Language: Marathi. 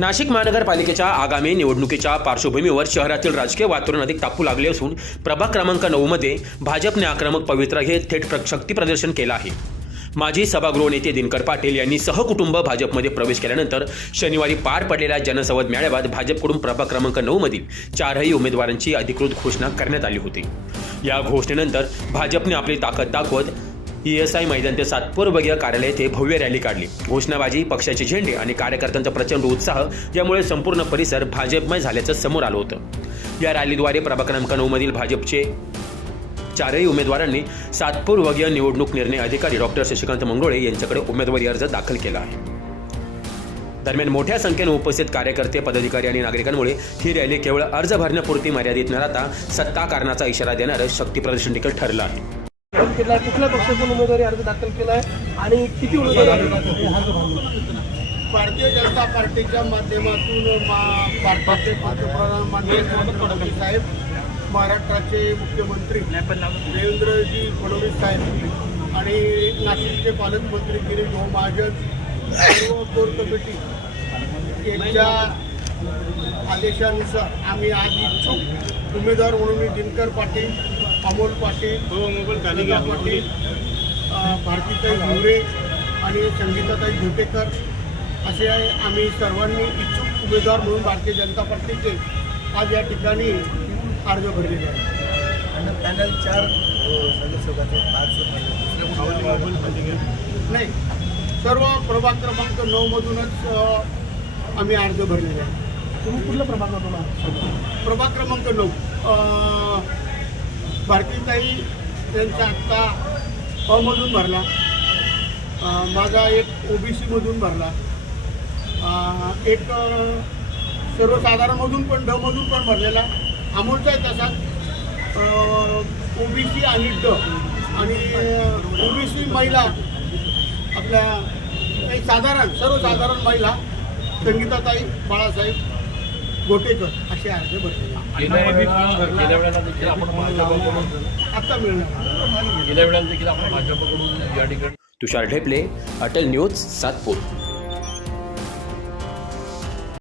नाशिक महानगरपालिकेच्या आगामी निवडणुकीच्या पार्श्वभूमीवर शहरातील राजकीय वातावरण अधिक तापू लागले असून प्रभाग क्रमांक नऊमध्ये भाजपने आक्रमक पवित्रा घेत थेट प्र- शक्ती प्रदर्शन केलं आहे. माजी सभागृह नेते दिनकर पाटील यांनी सहकुटुंब भाजपमध्ये प्रवेश केल्यानंतर शनिवारी पार पडलेल्या जनसंवाद मेळाव्यात भाजपकडून प्रभाग क्रमांक नऊ मधील चारही उमेदवारांची अधिकृत घोषणा करण्यात आली होती. या घोषणेनंतर भाजपने आपली ताकद दाखवत ई एस आय मैदान ते सातपूर विभागीय कार्यालय येथे भव्य रॅली काढली. घोषणाबाजी पक्षाचे झेंडे आणि कार्यकर्त्यांचा प्रचंड उत्साह यामुळे संपूर्ण परिसर भाजपमय झाल्याचं समोर आलं होतं. या रॅलीद्वारे प्रभाग क्रमांक नऊ मधील भाजपचे चारही उमेदवारांनी सातपूर विभागीय निवडणूक निर्णय अधिकारी डॉक्टर शशिकांत मंगोळे यांच्याकडे उमेदवारी अर्ज दाखल केला आहे. दरम्यान मोठ्या संख्येने उपस्थित कार्यकर्ते पदाधिकारी आणि नागरिकांमुळे ही रॅली केवळ अर्ज भरण्यापुरती मर्यादित न राहता सत्ता कारणाचा इशारा देणारं शक्ती प्रदर्शन देखील ठरलं आहे. अर्ज केला आहे कुठल्या पक्षातून उमेदवारी अर्ज दाखल केला आहे आणि किती उमेदवारी भारतीय जनता पार्टीच्या माध्यमातून मा- भारताचे पंतप्रधान माननीय देवेंद्र फडणवीस साहेब महाराष्ट्राचे मुख्यमंत्री देवेंद्रजी फडणवीस साहेब आणि नाशिकचे पालकमंत्री गिरीश भाऊ महाजन सर्व कोर कमिटी यांच्या आदेशानुसार आम्ही आज इच्छुक उमेदवार म्हणून मी दिनकर पाटील अमोल पाटील दादा पाटील भारतीताई घुमरे आणि संगीताताई घोटेकर असे आम्ही सर्वांनी इच्छुक उमेदवार म्हणून भारतीय जनता पार्टीचे आज या ठिकाणी अर्ज भरलेले आहे पॅनल चार सदस्य. होते पाच नाही. सर्व प्रभाग क्रमांक नऊमधूनच आम्ही अर्ज भरलेले आहे तुम्ही कुठल्या प्रभागातून आहात? प्रभाग क्रमांक नऊ. भारतीताई त्यांचा आत्ता अमधून भरला. माझा एक ओबीसीमधून भरला. एक सर्वसाधारणमधून पण डमधून पण भरलेला. अमोलचा आहे तसाच ओबीसी आणि ड आणि ओबीसी महिला आपल्या एक साधारण सर्वसाधारण महिला संगीताताई बाळासाहेब. गोटेकर असे अर्ज भरले गेल्या वेळेला देखील आपण भाजपकडून आता मिळणार गेल्या वेळेला देखील आपण भाजपकडून या ठिकाणी तुषार ढेपले अटल न्यूज सातपूर.